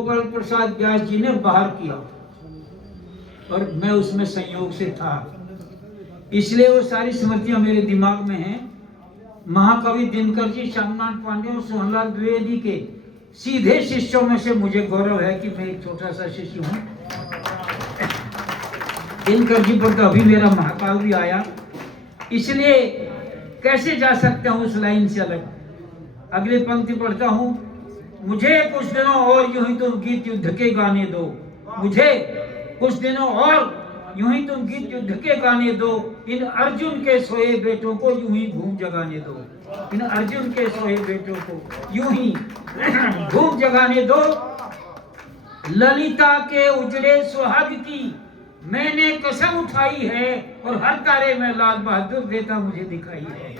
गोपाल प्रसाद व्यास जी ने बाहर किया और मैं उसमें संयोग से था, इसलिए वो सारी स्मृतियां मेरे दिमाग में हैं। महाकवि दिनकर जी, श्यामनाथ पांडे और सोहनलाल द्विवेदी के सीधे शिष्यों में से मुझे गौरव है कि मैं एक छोटा सा शिष्य हूँ। दिनकर जी पर तो अभी मेरा महाकाल भी आया, इसलिए कैसे जा सकता हूँ उस लाइन से अलग। अगली पंक्ति पढ़ता हूँ। मुझे कुछ दिनों और यूं ही तुम गीत युद्ध के गाने दो, मुझे कुछ दिनों और यूं ही तुम गीत युद्ध के गाने दो, इन अर्जुन के सोए बेटों को यूं ही घूम जगाने दो, इन अर्जुन के सोए बेटों को यूं ही घूम जगाने दो। ललिता के उजड़े सुहाग की मैंने कसम उठाई है, और हर तारे में लाल बहादुर देता मुझे दिखाई है।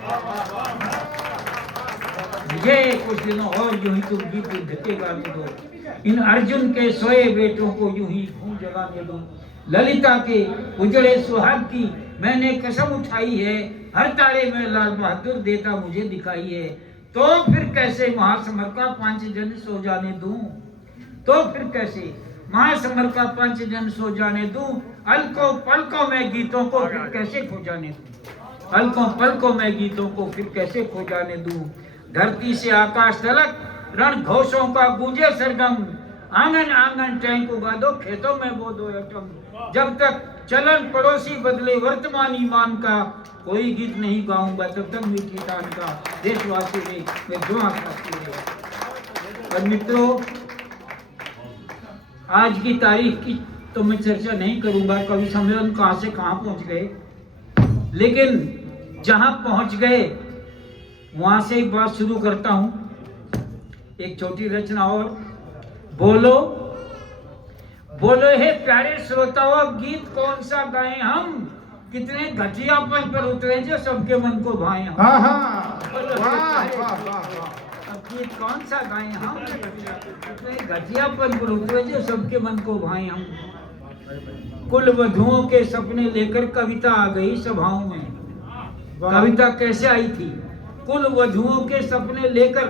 मुझे कुछ दिनों और यूं ही तुम गीत युद्ध के गाने दो, इन अर्जुन के सोए बेटों को यूं ही घूम जगाने दो। ललिता के उजड़े सुहाग की मैंने कसम उठाई है, हर तारे में लाल बहादुर देता मुझे दिखाई है। तो फिर कैसे महासमर का पांचजन सो जाने दूं, तो फिर कैसे महासमर का पांचजन सो जाने दूं, अलकों पलकों में गीतों को फिर कैसे खो जाने दूं, अलकों पलकों में गीतों को फिर कैसे खो जाने दूं। धरती से आकाश तलक रण घोषों का गूंजे सरगम, आंगन आंगन टैंक उगा दो, खेतों में बो दो एटम। जब तक चलन पड़ोसी बदले वर्तमान ईमान का, कोई गीत नहीं गाऊंगा तब तक मीठी तान का। देशवासी ने मैं दुआ करती है। और मित्रों, आज की तारीख की तो मैं चर्चा नहीं करूंगा, कवि सम्मेलन कहां से कहां पहुंच गए, लेकिन जहां पहुंच गए वहां से एक बात शुरू करता हूं। एक छोटी रचना और। बोलो बोलो हे प्यारे श्रोताओं, गीत कौन सा गाएं हम, कितने घटियापन पर उतरे जो सबके मन को भाए हम। गीत कौन सा गाएं हम, कितने घटियापन पर उतरे जो सबके मन को भाए हम। कुल वधुओं के सपने लेकर कविता आ गई सभाओं में। कविता कैसे आई थी? कुल वधुओं के सपने लेकर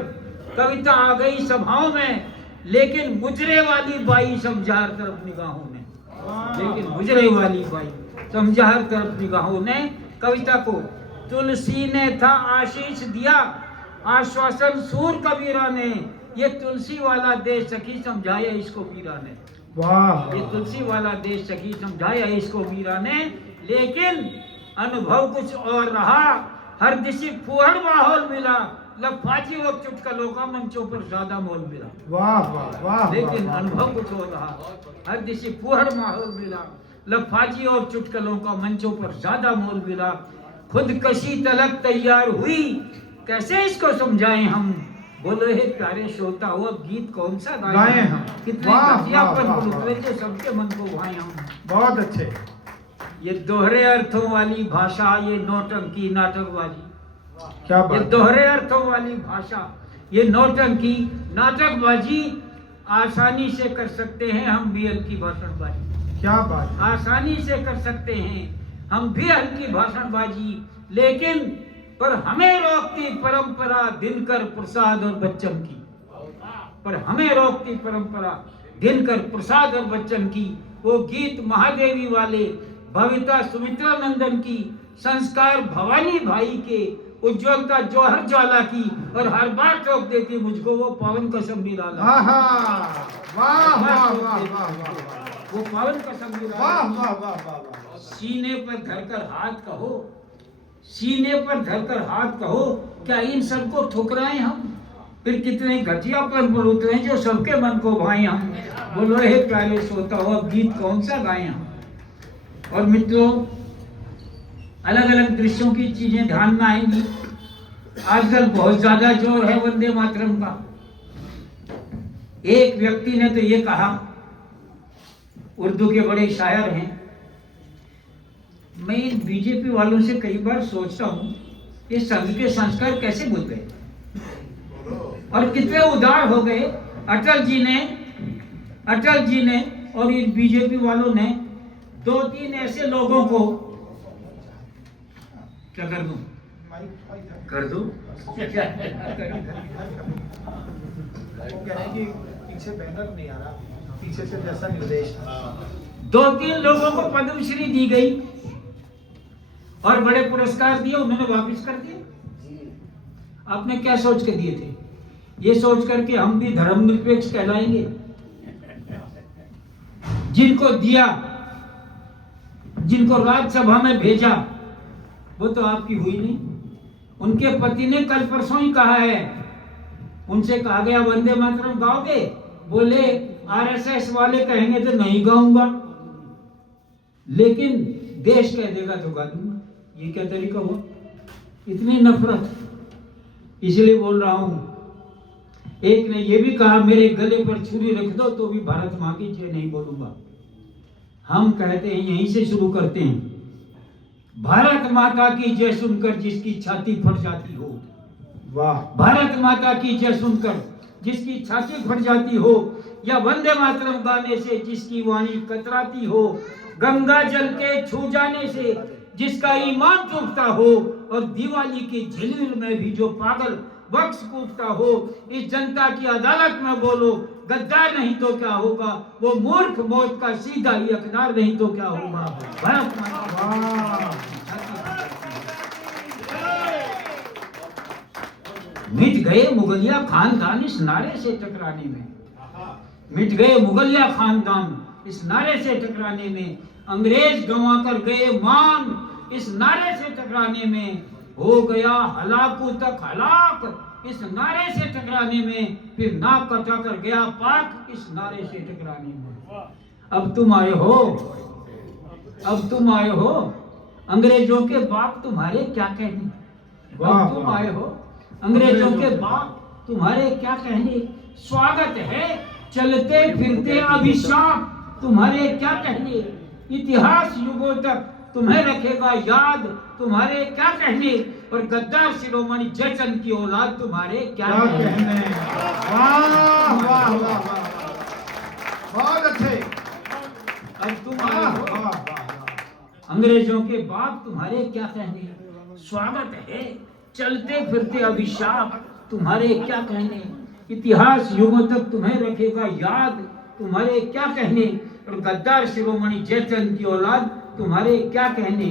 कविता आ गई सभाओं में, लेकिन मुजरे वाली बाई समझा हर तरफ निगाहों ने, लेकिन मुजरे वाली बाई समझा हर तरफ निगाहों ने। कविता को तुलसी ने था आशीष दिया, आश्वासन सूर कबीरा ने, ये तुलसी वाला देश सखी समझाया इसको मीरा ने। वाह! ये तुलसी वाला देश सखी समझाया इसको मीरा ने, लेकिन अनुभव कुछ और रहा। हर दिशा फुहड़ माहौल मिला, लफाजी और चुटकुलों का मंचों पर ज्यादा मोल मिला। वाह वाह वाह! लेकिन अनुभव कुछ और रहा। हर दिशा फुहड़ माहौल मिला, लफाजी और चुटकुलों का मंचों पर ज्यादा मोल मिला। खुदकशी तलक तैयार हुई, कैसे इसको समझाएं हम। बोलो हे प्यारे श्रोता हो, अब गीत कौन सा गाएं हम, कितने घटियापन पर सबके मन को भाए हम। बहुत अच्छे। ये दोहरे अर्थों वाली भाषा, ये नौटंकी नाटकबाजी, क्या बात। ये दोहरे अर्थों वाली भाषा, ये नौटंकी नाटकबाजी आसानी से कर सकते हैं हम भी हल्की भाषणबाजी। क्या बात। आसानी से कर सकते हैं हम भी हल्की भाषणबाजी, लेकिन पर हमें रोकती परंपरा दिनकर प्रसाद और बच्चन की, पर हमें रोकती परंपरा दिनकर प्रसाद और बच्चन की। वो गीत महादेवी वाले, भविता सुमित्रा नंदन की, संस्कार भवानी भाई के, उज्ज्वलता जौहर ज्वाला की, और हर बार टोक देती मुझको वो पावन कसम निराला। वो पावन कसम निराला। सीने पर धरकर हाथ कहो, सीने पर धरकर हाथ कहो, क्या इन सबको ठुकराएं हम, फिर कितने घटियापन पर उतरे जो सबके मन को भाए हम। बोलो हे प्यारे श्रोता हो, अब गीत कौन सा गाएं हम। और मित्रों, अलग अलग दृश्यों की चीजें ध्यान में आएंगी। आजकल बहुत ज्यादा जोर है वंदे मातरम का। एक व्यक्ति ने तो ये कहा, उर्दू के बड़े शायर हैं, मैं इन बीजेपी वालों से कई बार सोचता हूँ ये संघ के संस्कार कैसे भूल गए और कितने उदार हो गए। अटल जी ने और इन बीजेपी वालों ने दो तीन ऐसे लोगों को, क्या कर दूं, कर दूं, पीछे बैनर नहीं आ रहा, पीछे से जैसा निर्देश था। 2-3 लोगों को पद्मश्री दी गई और बड़े पुरस्कार दिए, उन्होंने वापस कर दिए। आपने क्या सोच के दिए थे? ये सोच करके हम भी धर्मनिरपेक्ष कहलाएंगे? जिनको दिया, जिनको राज्यसभा में भेजा, वो तो आपकी हुई नहीं। उनके पति ने कल परसों ही कहा है, उनसे कहा गया वंदे मातरम गाओगे? बोले आरएसएस वाले कहेंगे तो नहीं गाऊंगा, लेकिन देश कह देगा तो गा दूंगा। ये क्या तरीका हुआ? इतनी नफरत। इसलिए बोल रहा हूं, एक ने ये भी कहा मेरे गले पर छुरी रख दो तो भी भारत मां की जय नहीं बोलूंगा। हम कहते हैं, यहीं से शुरू करते हैं, भारत माता की जय सुनकर जिसकी छाती फट जाती हो। वाह। भारत माता की जय सुनकर जिसकी छाती फट जाती हो, या वंदे मातरम गाने से जिसकी वाणी कतराती हो, गंगा जल के छू जाने से जिसका ईमान टूटता हो, और दिवाली की झिलमिल में भी जो पागल बख्श कूदता हो, इस जनता की अदालत में बोलो गद्दार नहीं तो क्या होगा, वो मूर्ख मौत का सीधा ही हकदार नहीं तो क्या होगा। भारत माता। मिट गए मुगलिया खानदान इस नारे से टकराने में, मिट गए मुगलिया खानदान इस नारे से टकराने में, अंग्रेज गंवा कर गए मान इस नारे से टकराने में, हो गया हलाकू तक हलाक इस नारे से टकराने में, फिर नाक कटा कर गया पाक इस नारे से टकराने में। अब तुम आए हो, अब तुम आए हो, अंग्रेजों के बाप तुम्हारे क्या कहने। अब तुम आए हो, अंग्रेजों के बाप तुम्हारे क्या कहने। स्वागत है चलते फिरते अभिशाप तुम्हारे क्या कहने। इतिहास युगों तक तुम्हें रखेगा याद तुम्हारे क्या कहने, और गद्दार शिरोमणि जयचंद की औलाद तुम्हारे क्या कहने। वाह वाह वाह वाह, बहुत अच्छे। अब तुम आए हो, अंग्रेजों के बाप तुम्हारे क्या कहने। स्वागत है चलते फिरते अभिशाप तुम्हारे क्या कहने। इतिहास युगों तक तुम्हें रखेगा याद तुम्हारे क्या कहने, और गद्दार शिरोमणि जयचंद की औलाद तुम्हारे क्या कहने।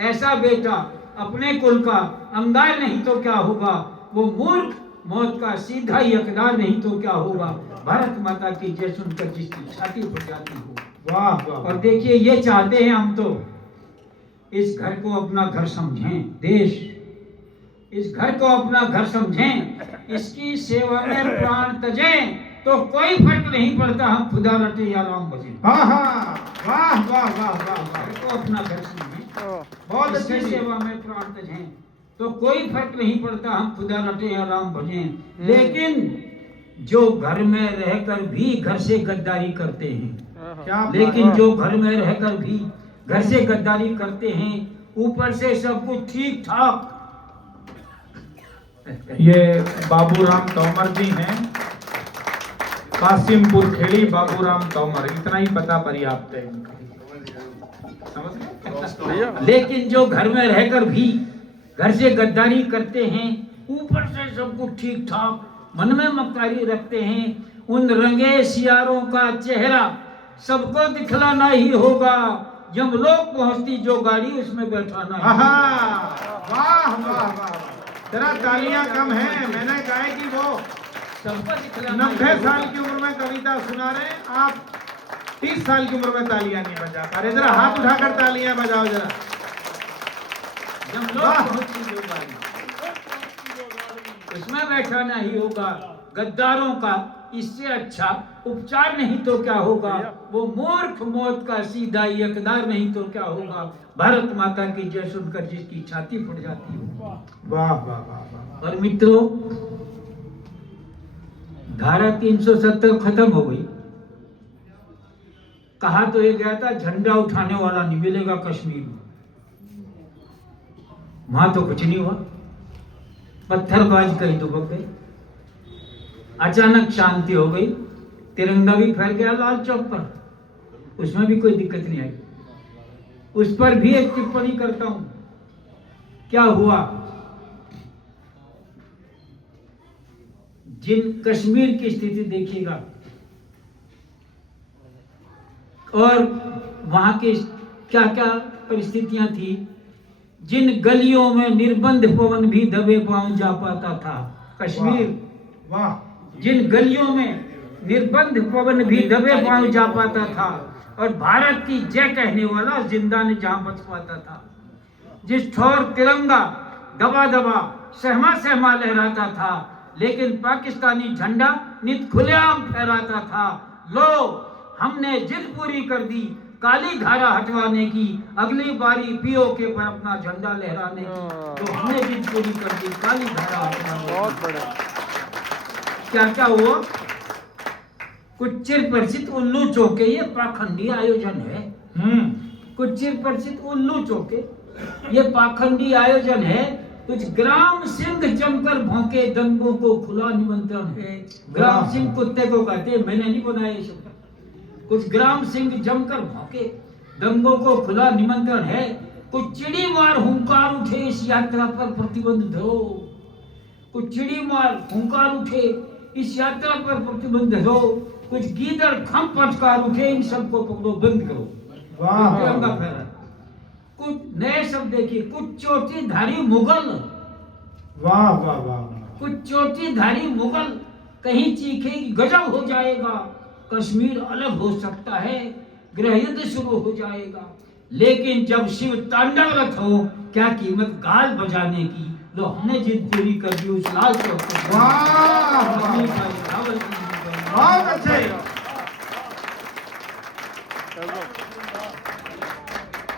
ऐसा बेटा अपने कुल का अंगार नहीं तो क्या होगा, वो मूर्ख मौत का सीधा ही हकदार नहीं तो क्या होगा। भारत माता की जय सुनकर जिसकी छाती फट जाती हो। वाह वाह। और देखिए, ये चाहते हैं हम तो इस घर को अपना घर समझें, देश इस घर को अपना घर समझें, इसकी सेवा में प्राण तजें, तो कोई फर्क नहीं पड़ता हम खुदा रटे या राम भजें। वाह वाह वाह वाह। घर को अपना घर समझें, बहुत इसकी अच्छी सेवा में प्राण तजें, तो कोई फर्क नहीं पड़ता हम खुदा रटे या राम भजें। लेकिन जो घर में रहकर भी घर से गद्दारी करते हैं, लेकिन जो घर में रहकर भी घर से गद्दारी करते हैं, ऊपर से सब कुछ ठीक ठाक। ये बाबूराम तोमर जी हैं, कासिमपुर खेड़ी बाबूराम तोमर, इतना ही पता पर्याप्त है। लेकिन जो घर में रहकर भी घर से गद्दारी करते हैं, ऊपर से सब कुछ ठीक ठाक, मन में मक्कारी रखते हैं, उन रंगे सियारों का चेहरा सबको दिखलाना ही होगा। यमलोक पहुंचती जो गाड़ी उसमें बैठाना है। वाह वाह वाह। तेरा तालियां कम है, मैंने कहा कि वो सबको दिखलाना 90 साल की उम्र में कविता सुना रहे, आप 30 साल की उम्र में तालियां नहीं बजा पा रहे। जरा हाथ उठाकर तालियां बजाओ जरा। उसमें बैठाना ही होगा। गद्दारों का इससे अच्छा उपचार नहीं तो क्या होगा, वो मूर्ख मौत का सीधा ही हकदार नहीं तो क्या होगा। भारत माता की जय सुनकर जिसकी छाती फट जाती हो। वाह वाह वाह। और मित्रों, धारा 370 खत्म हो गई। कहा तो ये गया था झंडा उठाने वाला नहीं मिलेगा कश्मीर में, वहां तो कुछ नहीं हुआ। पत्थरबाज कहीं दुबक गए, अचानक शांति हो गई, तिरंगा भी फैल गया लाल चौक पर, उसमें भी कोई दिक्कत नहीं आई। उस पर भी एक टिप्पणी करता हूं। क्या हुआ, जिन कश्मीर की स्थिति देखिएगा, और वहाँ के क्या क्या परिस्थितियां थी। जिन गलियों में निर्बंध पवन भी दबे पांव जा पाता था, कश्मीर, वाह, जिन गलियों में निर्बंध पवन भी दबे पांव जा पाता था और भारत की जय कहने वाला जिंदा ने जहां बच पाता था, जिस ठोर तिरंगा दबा दबा सहमा सहमा लहराता था, लेकिन पाकिस्तानी झंडा नित खुलेआम फहराता था। लो हमने जिद पूरी कर दी काली धारा हटवाने की, अगली बारी पीओके पर अपना झंडा लहराने की। तो हमने जिद पूरी कर दी काली धारा हटवाने की। बहुत बड़ा। क्या क्या हुआ? कुछ चिर परिचित उल्लू चौके, ये पाखंडी आयोजन है। कुछ चिर परिचित उल्लू चौके, ये पाखंडी आयोजन है। कुछ ग्राम सिंह जमकर भौंके, दंगों को खुला निमंत्रण है। ग्राम सिंह कुत्ते को कहते हैं, मैंने नहीं बनाया ये शब्द। कुछ ग्राम सिंह जमकर भौंके, दंगों को खुला निमंत्रण है। कुछ चिड़ी मार हुंकार उठे, इस यात्रा पर प्रतिबंध धरो। कुछ चिड़ी मार हुंकार उठे, इस यात्रा पर प्रतिबंध धरो। कुछ गीदड़ खम फटकार उठे, इन सबको पकड़ो बंद करो। वाह, तिरंगा फहरा। कुछ नए शब्द देखिए, कुछ चोटीधारी मुगल, वाह वाह वाह, कुछ चोटीधारी मुगल कहीं चीखे कि गजब हो जाएगा, कश्मीर अलग हो सकता है, गृह युद्ध शुरू हो जाएगा। लेकिन जब शिव तांडवरत हो, क्या कीमत गाल बजाने की। लो हमने जिद पूरी कर दी उस लाल चौक पर। वाह, बहुत अच्छे।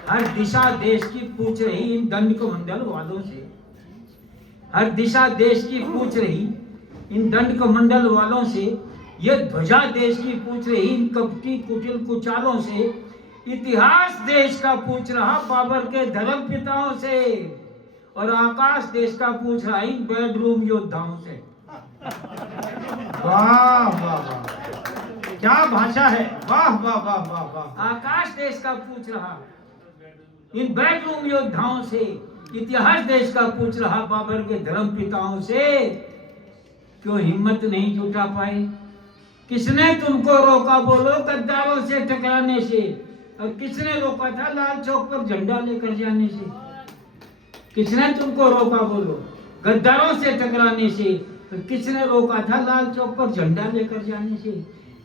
हर दिशा देश की पूछ रही इन दंड कमंडल वालों से, हर दिशा देश की पूछ रही इन दंड कमंडल वालों से, ये ध्वजा देश की पूछ रही इन कपटी कुटिल कुचालों से, इतिहास देश का पूछ रहा बाबर के धर्म पिताओं से, और आकाश देश का पूछ रहा इन बेडरूम योद्धाओं से। वाह वाह वाह, क्या भाषा है। वाह वाह वाह वाह वाह। आकाश देश का पूछ रहा इन बेडरूम योद्धाओं से, इतिहास देश का पूछ रहा बाबर के धर्म पिताओं से। क्यों हिम्मत नहीं जुटा पाए? किसने तुमको रोका बोलो गद्दारों से टकराने से? और किसने रोका था लाल चौक पर झंडा लेकर जाने से? किसने तुमको रोका बोलो गद्दारों से टकराने से? तो किसने रोका था लाल चौक पर झंडा लेकर जाने से?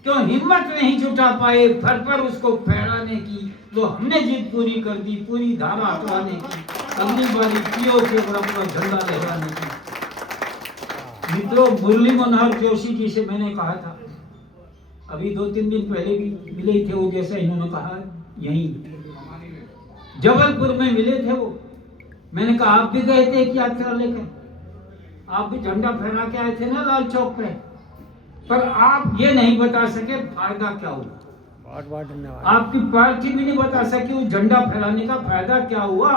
क्यों हिम्मत नहीं जुटा पाए फर पर उसको फहराने की? तो हमने जिद पूरी कर दी पूरी धारा हटवाने की, अगली बारी पीओ के बराबर झंडा लहराने की। मित्रों, मुरली मनोहर जोशी जी से मैंने कहा था, अभी 2-3 दिन पहले भी मिले थे वो, जैसा इन्होंने कहा यहीं जबलपुर में मिले थे वो। मैंने कहा आप भी गए थे एक यात्रा लेकर, आप भी झंडा फहरा के आए थे ना लाल चौक पे, पर आप ये नहीं बता सके फायदा क्या हुआ। आपकी पार्टी भी नहीं बता सकी उस झंडा फहराने का फायदा क्या हुआ।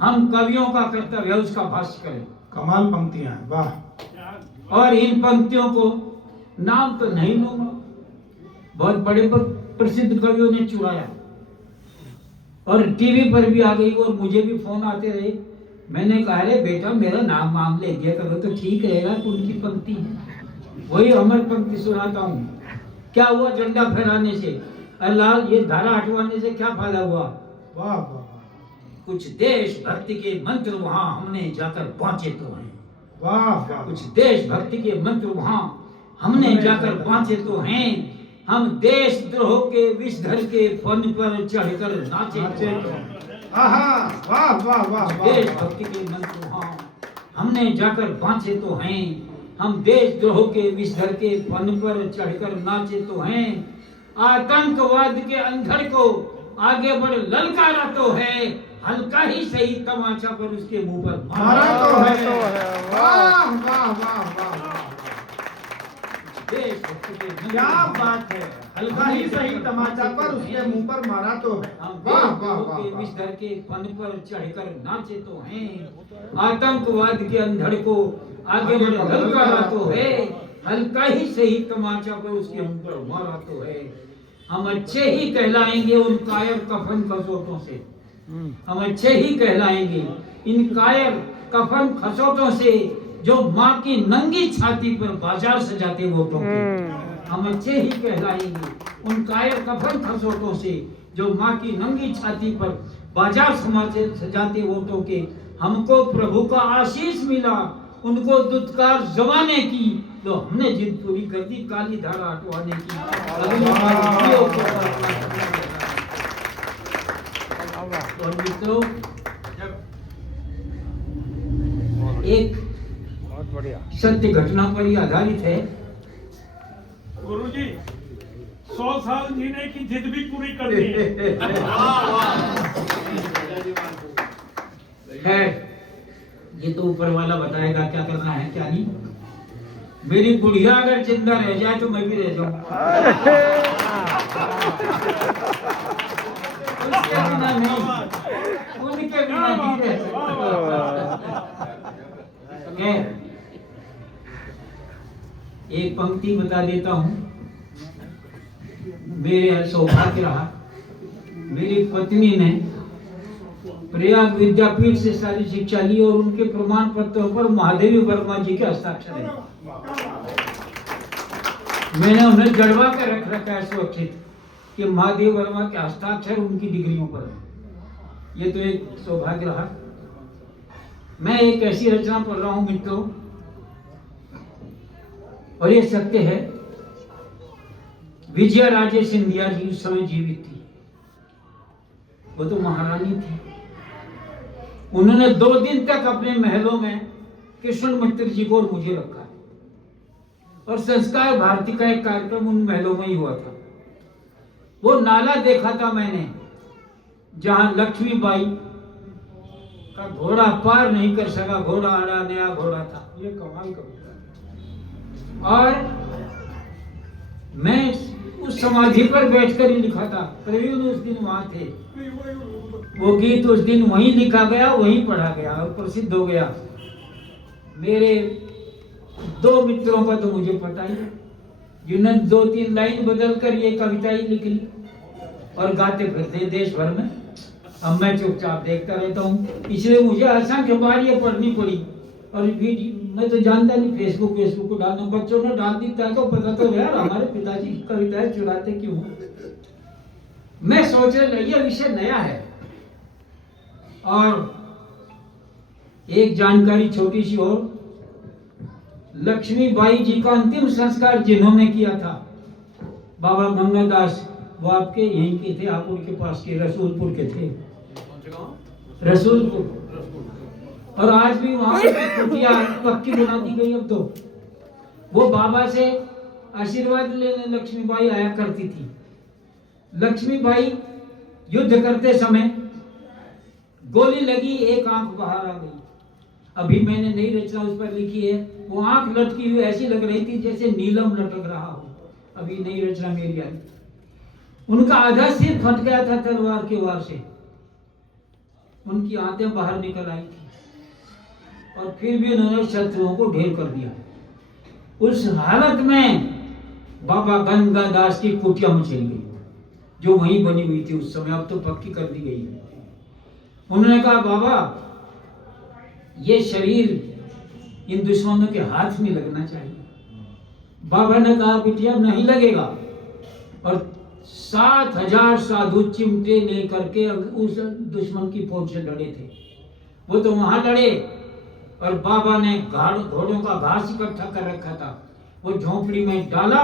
हम कवियों का कर्तव्य है उसका भाष्य करें। कमाल पंक्तियां, वाह। और इन पंक्तियों को नाम तो नहीं लूंगा, बहुत बड़े प्रसिद्ध कवियों ने चुराया और टीवी पर भी आ गई और मुझे भी फोन आते रहे। मैंने कहा रे बेटा मेरा नाम वाम ले दिया करो तो ठीक रहेगा। उनकी पंक्ति है, वही अमर पंक्ति सुनाता हूँ। क्या हुआ झंडा फहराने से? अल्लाह ये धारा हटवाने से क्या फायदा हुआ? वाह वाह, कुछ देश भक्ति के मंत्र वहां हमने जाकर पहुंचे तो हैं। वाह वाह, कुछ देश भक्ति के मंत्र वहां हमने जाकर पहुंचे तो हैं। हम देशद्रोह के विषधर के फन पर चढ़कर नाचे तो। आहा, वाह वाह वाह वाह। देश भक्ति के मंत्र वहां हमने जाकर पहुंचे तो हैं। हम देशद्रोह के विषधर के फन पर चढ़कर नाचे तो हैं। आतंकवाद के अंधड़ को आगे बढ़ ललकारा तो है, हल्का ही सही तमाचा पर उसके मुंह पर मारा तो है। वाह वाह वाह वाह, देश भक्ति के मंत्र क्या बात है। हल्का ही सही तमाचा पर उसके मुंह पर मारा तो है। हम वाह वाह देशद्रोह वाह के वाह। विषधर के फन पर चढ़कर नाचे तो हैं। आतंकवाद के अंधड़ को आगे बढ़ ललकारा तो है, हल्का ही सही तमाचा पर उसके मुंह पर मारा तो है। हम अच्छे ही कहलाएंगे उन कायर कफन खसोटों से। हम अच्छे ही कहलाएंगे इन कायर कफन खसोटों से जो माँ की नंगी छाती पर बाजार सजाते वोटों के। हम अच्छे ही कहलाएंगे। उन कायर कफन खसोटों से जो माँ की नंगी छाती पर बाजार सजाते वोटों के, हमको प्रभु का आशीष मिला, उनको दुत्कार जमाने की, तो हमने जिद पूरी कर दी काली धारा हटवाने की। अगली बार और मित्रों, एक सत्य घटना पर ही आधारित है। गुरुजी 100 साल जीने की जिद भी पूरी करनी है। खैर, ये तो ऊपर वाला बताएगा क्या करना है क्या नहीं। मेरी बुढ़िया अगर जिंदा रह जाए तो मैं भी रह जाऊं। उसके बिना नहीं, उनके बिना नहीं रह सकता। खैर, एक पंक्ति बता देता हूं। मेरे सौभाग्य रहा, मेरी पत्नी ने प्रयाग विद्यापीठ से सारी शिक्षा ली और उनके प्रमाण पत्रों पर महादेवी वर्मा जी के हस्ताक्षर है। मैंने उन्हें जड़वा कर रख रखा है सुरक्षित कि महादेव वर्मा के हस्ताक्षर उनकी डिग्रियों पर है। ये तो एक सौभाग्य रहा। मैं एक ऐसी रचना पढ़ रहा हूं मित्रों, और ये सत्य है। विजया राजे सिंधिया जी उस समय जीवित थी, वो तो महारानी थी। उन्होंने 2 दिन तक अपने महलों में कृष्ण मित्र जी को और मुझे रखा, और संस्कार भारती का एक कार्यक्रम उन महलों में ही हुआ था। वो नाला देखा था मैंने जहां लक्ष्मीबाई का घोड़ा पार नहीं कर सका, घोड़ा आड़ा नया घोड़ा था। ये कमाल का। और मैं उस समाधि पर बैठकर ही लिखा था। प्रवीण उस दिन वहां थे। वो गीत उस दिन वहीं लिखा गया, वहीं पढ़ा गया और प्रसिद्ध हो गया। मेरे 2 मित्रों का तो मुझे पता ही, जिन्होंने 2-3 लाइन बदल कर ये कविता ही लिख ली और गाते फिरते देश भर में। अब मैं चुपचाप देखता रहता हूँ, इसलिए मुझे असंख्य बार ये पढ़नी पड़ी। और मैं तो जानता नहीं फेसबुक को डालना, बच्चों ने डाल दी तो पता तो यार हमारे पिताजी की कविताएं चुराते क्यों। मैं सोच रहा ये विषय नया है। और एक जानकारी छोटी सी और, लक्ष्मीबाई जी का अंतिम संस्कार जिन्होंने किया था, बाबा गंगादास, वो आपके यहीं के थे, हापुड़ के पास के, रसूलपुर के थे, रसूलपुर। और आज भी वहां कुटिया पक्की बना दी गई। अब तो वो बाबा से आशीर्वाद लेने लक्ष्मीबाई आया करती थी। लक्ष्मीबाई युद्ध करते समय गोली लगी, एक आंख बाहर आ गई। अभी मैंने नई रचना उस पर लिखी है, वो आंख लटकी हुई ऐसी लग रही थी जैसे नीलम लटक रहा हो। अभी नई रचना मेरी आई। उनका आधा सिर फट गया था तलवार के वार से, उनकी आंखें बाहर निकल आई थी, और फिर भी उन्होंने शत्रुओं को ढेर कर दिया। उस हालत में बाबा गंगादास की कुटिया में चली गई, जो वहीं बनी हुई थी उस समय, अब तो पक्की कर दी गई है। उन्होंने कहा, बाबा ये शरीर इन दुश्मनों के हाथ में लगना चाहिए। बाबा ने कहा, बिटिया नहीं लगेगा। और 7,000 साधु चिमटे लेकर के उस दुश्मन की फौज से लड़े थे। वो तो वहां लड़े, और बाबा ने घोड़ों का घास इकट्ठा कर रखा था, वो झोंपड़ी में डाला।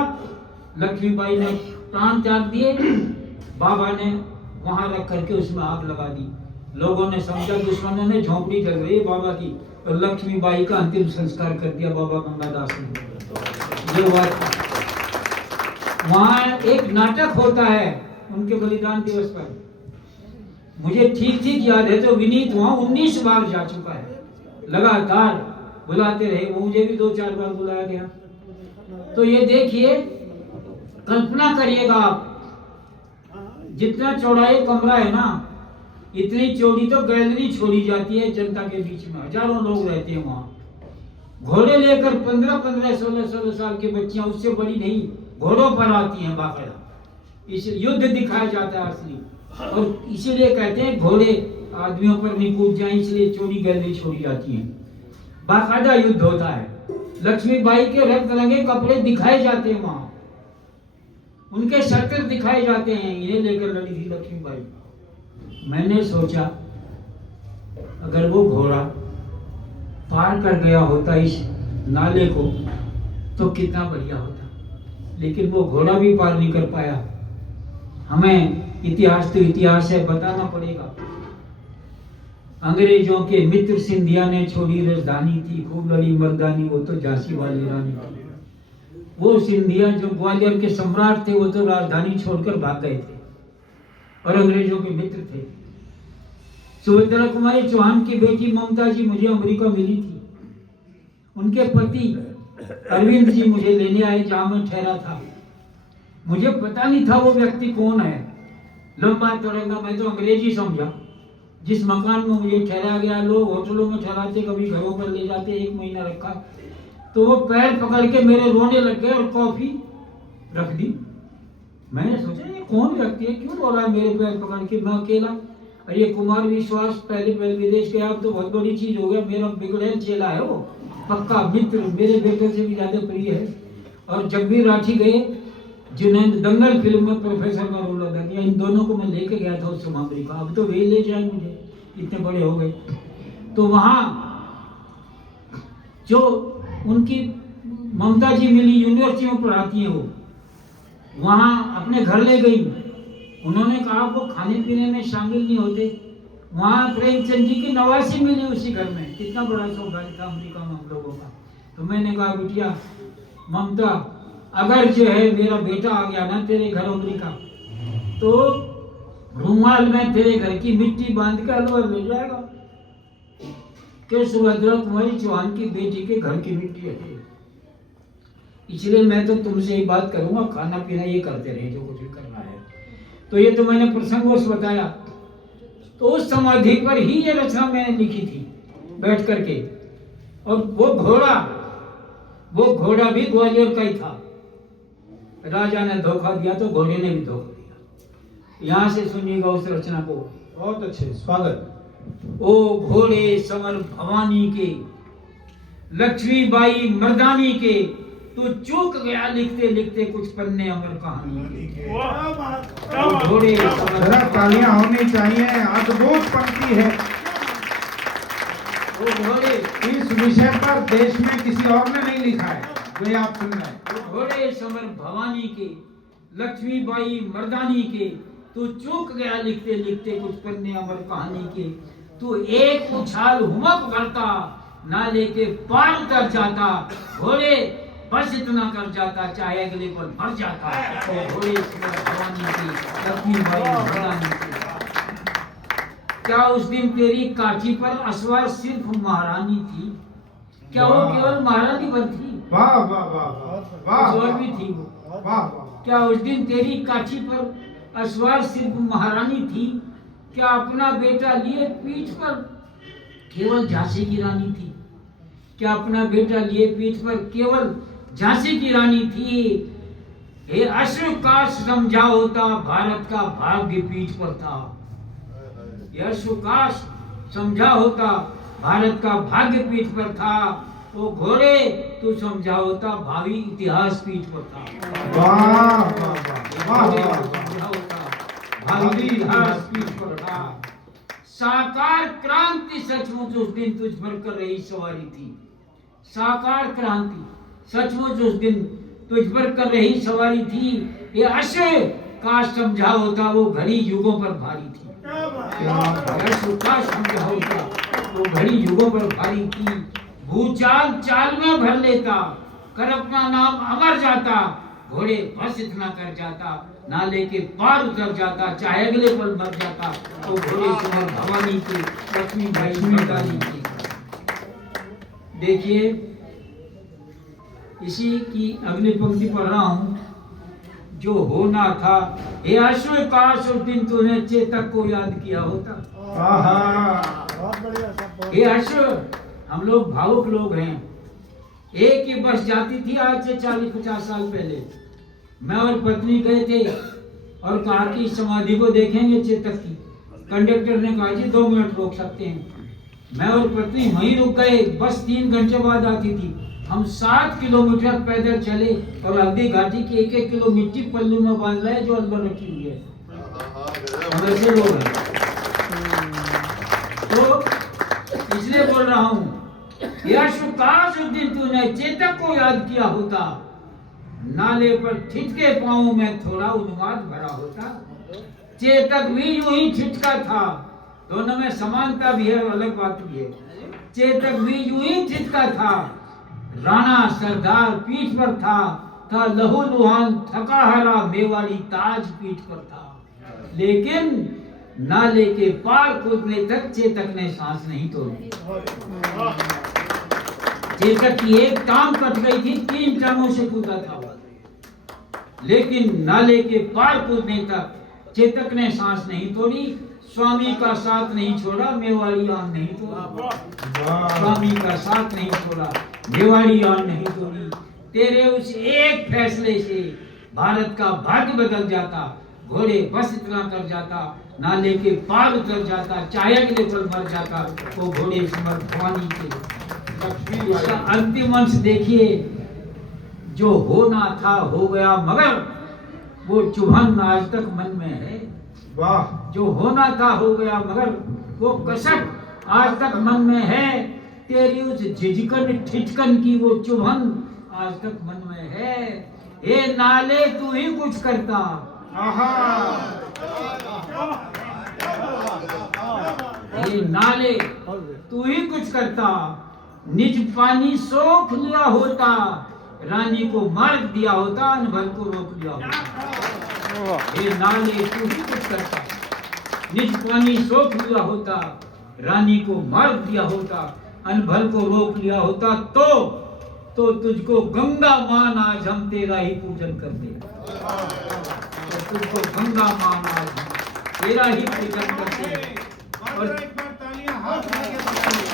लक्ष्मीबाई ने प्राण त्याग दिए, बाबा ने वहां रख करके उसमें आग लगा दी। लोगों ने समझा दुश्मनों ने झोंपड़ी जल रही है बाबा की, और लक्ष्मीबाई का अंतिम संस्कार कर दिया बाबा गंगादास ने। ये बात वहां एक नाटक होता है उनके बलिदान दिवस पर, मुझे ठीक ठीक याद है। तो विनीत वहां 19 बार जा चुका है, लगातार बुलाते रहे, वो मुझे भी 2-4 बार बुलाया गया। तो ये देखिए, कल्पना करिएगा आप, जितना चौड़ा ये कमरा है ना, इतनी चौड़ी तो गैलरी छोड़ी जाती है जनता के बीच में, हजारों लोग रहते हैं वहां। घोड़े लेकर 15-15, 16-16 साल की बच्चियां, उससे बड़ी नहीं, घोड़ों पर आती हैं बाकायदा। इस युद्ध दिखाया जाता है असली, और इसीलिए कहते हैं घोड़े आदमियों पर नहीं कूद जाए, इसलिए चौड़ी गैलरी छोड़ी जाती है। बाकायदा युद्ध होता है। लक्ष्मीबाई के रंग बिरंगे कपड़े दिखाए जाते हैं वहां, उनके शस्त्र दिखाए जाते हैं, इन्हें लेकर लड़ी थी लक्ष्मीबाई। मैंने सोचा अगर वो घोड़ा पार कर गया होता इस नाले को तो कितना बढ़िया होता, लेकिन वो घोड़ा भी पार नहीं कर पाया। हमें इतिहास तो इतिहास है, बताना पड़ेगा। अंग्रेजों के मित्र सिंधिया ने छोड़ी राजधानी थी, खूब लड़ी मर्दानी, वो तो झांसी वाली रानी थी। वो सिंधिया जो ग्वालियर के सम्राट थे वो तो राजधानी छोड़कर भाग गए थे और अंग्रेजों के मित्र थे। सुभद्रा कुमारी चौहान की बेटी ममता जी मुझे अमेरिका मिली थी। उनके पति अरविंद जी मुझे लेने आए जहां मैं ठहरा था। मुझे पता नहीं था वो व्यक्ति कौन है। लंबा चौड़ा मैं तो अंग्रेजी समझा। जिस मकान में मुझे ठहरा गया, लोग होटलों में ठहराते, कभी घरों पर ले जाते, 1 महीना रखा, तो वो पैर पकड़ के मेरे रोने लग गए और कॉफी रख दी। मैंने सोचा ये कौन व्यक्ति है, क्यों रो रहा है मेरे पैर पकड़ के, मैं अकेला। और ये कुमार विश्वास पहले विदेश गया, अब तो बहुत बड़ी चीज हो गया, मेरा बिगड़ैल चेला है वो, पक्का मित्र, मेरे बेटे से भी ज्यादा प्रिय है। और जब भी राठी गए, जिन्हें दंगल फिल्म में प्रोफेसर का रोल अदा किया, इन दोनों को मैं लेके गया था उस समय अमेरिका। अब तो वे ले जाए मुझे, इतने बड़े हो गए। तो वहाँ जो उनकी ममता जी मिली, यूनिवर्सिटी में पढ़ाती हैं वो, वहाँ अपने घर ले गई। उन्होंने कहा वो खाने पीने में शामिल नहीं होते। वहाँ प्रेमचंद जी की नवासी मिली उसी घर में। कितना बड़ा सौभाग्य था अमेरिका में हम लोगों का। तो मैंने कहा बिटिया ममता, अगर जो है मेरा बेटा आ गया ना तेरे घर अमेरिका, तो रुमाल में तेरे घर की मिट्टी बांध के अलवर ले जाएगा कि सुभद्रा कुमारी चौहान की बेटी के घर की मिट्टी है। इसलिए मैं तो तुमसे ये बात करूंगा, खाना पीना ये करते रहे जो कुछ भी करना है। तो ये तो मैंने प्रसंगवश बताया। तो उस समाधि पर ही ये रचना मैंने लिखी थी बैठ करके। और वो घोड़ा भी ग्वालियर का ही था। राजा ने धोखा दिया तो घोड़े ने भी धोखा दिया। यहाँ से सुनिएगा उस रचना को। बहुत अच्छे, स्वागत। ओ घोड़े समर भवानी के, लक्ष्मीबाई मर्दानी के, तू चूक गया लिखते लिखते कुछ पन्ने अमर कहानी के। ओ घोड़े जरा तालियां होनी चाहिए, अद्भुत पंक्ति है। ओ घोड़े, इस विषय पर देश में किसी और ने नहीं लिखा है, वे आप सुन रहे हैं। घोड़े समर भवानी के, लक्ष्मीबाई मर्दानी के, तू चूक गया लिखते लिखते कुछ पन्ने अमर कहानी के। तू एक उछाल हुमक भरता, ना लेके पार उतर जाता। घोड़े बस इतना कर जाता, चाहे अगले पर मर जाता। तो घोड़े समर भवानी के, लक्ष्मीबाई मर्दानी के। क्या उस दिन तेरी काठी पर असवार सिर्फ महारानी थी? क्या वो केवल महारानी पर थी? वाह वाह वाह वाह, और भी थी वो। वाह वाह। क्या उस दिन तेरी काठी पर असवार सिर्फ महारानी थी? क्या अपना बेटा लिए पीठ पर केवल झांसी की रानी थी? क्या अपना बेटा लिए पीठ पर केवल झांसी की रानी थी? हे अश्रु काश समझा होता, भारत का भाग्य पीठ पर था। ये अश्रु काश समझा होता, भारत का भाग्य पीठ पर था। वो घोड़े तू समझा होता, भावी इतिहास पीठ पर था। वाह वाह वाह, भावी इतिहास पीठ पर था। साकार क्रांति सचमुच उस दिन तुझ पर कर रही सवारी थी। साकार क्रांति सचमुच उस दिन तुझ पर कर रही सवारी थी। ये अश्व काश समझा होता, वो घड़ी युगों पर भारी थी। अश्व काश समझा होता, वो घड़ी युगों पर भारी थी। भूचाल चाल में भर लेता, कर अपना नाम अमर जाता। घोड़े बस इतना कर जाता, ना लेके पार उतर जाता, चाहे अगले पल मर जाता। तो घोड़े समर भवानी की, लक्ष्मीबाई मर्दानी की। देखिए इसी की अगली पंक्ति पढ़ रहा हूं। जो होना था, हे अश्व काश उस दिन तूने चेतक को याद किया होता। हे अश्व, हम लोग भावुक लोग हैं। एक ही बस जाती थी आज से 40-50 साल पहले। मैं और पत्नी गए थे और कहा कि समाधि को देखेंगे चेतक की। कंडक्टर ने कहा जी 2 मिनट रोक सकते हैं। मैं और पत्नी वहीं रुक गए। बस 3 घंटे बाद आती थी। हम 7 किलोमीटर पैदल चले और हल्दी घाटी की 1-1 किलो मिट्टी पल्लू में बांध रहे जो अंदर रखी हुई है। हम ऐसे लोग हैं। तो इसलिए बोल रहा हूं यश काश उस दिन तूने चेतक को याद किया होता, नाले पर ठिठके पाँव में थोड़ा उन्माद भरा होता। चेतक भी यूं ही ठिठका था, दोनों में समानता भी है, अलग बात भी है। चेतक भी यूं ही ठिठका था, राणा सरदार पीठ पर था लहू लुहान थका हरा मेवाड़ी ताज पीठ पर था। लेकिन नाले के पार कूदने तक चेतक ने सांस नहीं तोड़ी। चेतक की एक टांग कट गई थी, 3 टांगों से कूदा था, लेकिन नाले के पार कूदने तक चेतक ने सांस नहीं तोड़ी। स्वामी का साथ नहीं छोड़ा, मेवाड़ी आन नहीं तोड़ा। स्वामी का साथ नहीं छोड़ा, मेवाड़ी आन नहीं तोड़ी। तेरे उस एक फैसले से भारत का भाग्य बदल जाता। घोड़े बस इतना कर जाता, नाले के पार उतर जाता, चाहे अगले पल मर जाता। वो घोड़े समर भवानी के। इसका अंतिम अंश देखिए, जो होना था हो गया, मगर वो चुभन आज तक मन में है। वाह! जो होना था हो गया, मगर वो कसक आज तक मन में है। तेरी उस झिझकन ठिठकन की वो चुभन आज तक मन में है। ए नाले तू ही कुछ करता। ए नाले तू ही कुछ करता, निज पानी सोख लिया होता, रानी को मार्ग दिया होता, अनभर को रोक लिया होता। ये नाले तू ही कुछ करता, निज पानी सोख लिया होता, रानी को मार्ग दिया होता, अनभर को रोक लिया होता। तो तुझको गंगा मान आज हम तेरा ही पूजन करते। तो तुझको गंगा मान आज हम तेरा ही पूजन करते। और एक बार तालियां हाथ उठा के बताइए।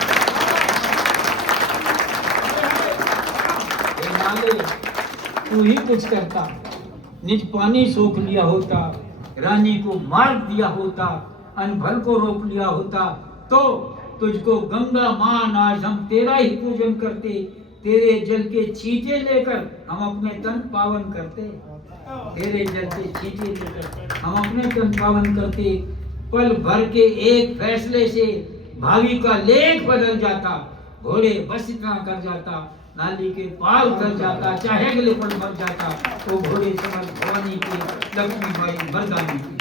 नाले तू ही कुछ करता, निज पानी सोख लिया होता, रानी को मार्ग दिया होता, अनभर को रोक लिया होता। तो तुझको गंगा मान आज हम तेरा ही पूजन करते। तेरे जल के छींटे लेकर हम अपने तन पावन करते। तेरे जल के छींटे लेकर हम अपने तन पावन करते। पल भर के एक फैसले से भावी का लेख बदल जाता। घोड़े बस इतना कर जाता, नाली के पार उतर जाता, चाहे अगले पल मर जाता। तो घोड़े समझ भवानी की, लक्ष्मी बाई मर्दानी की।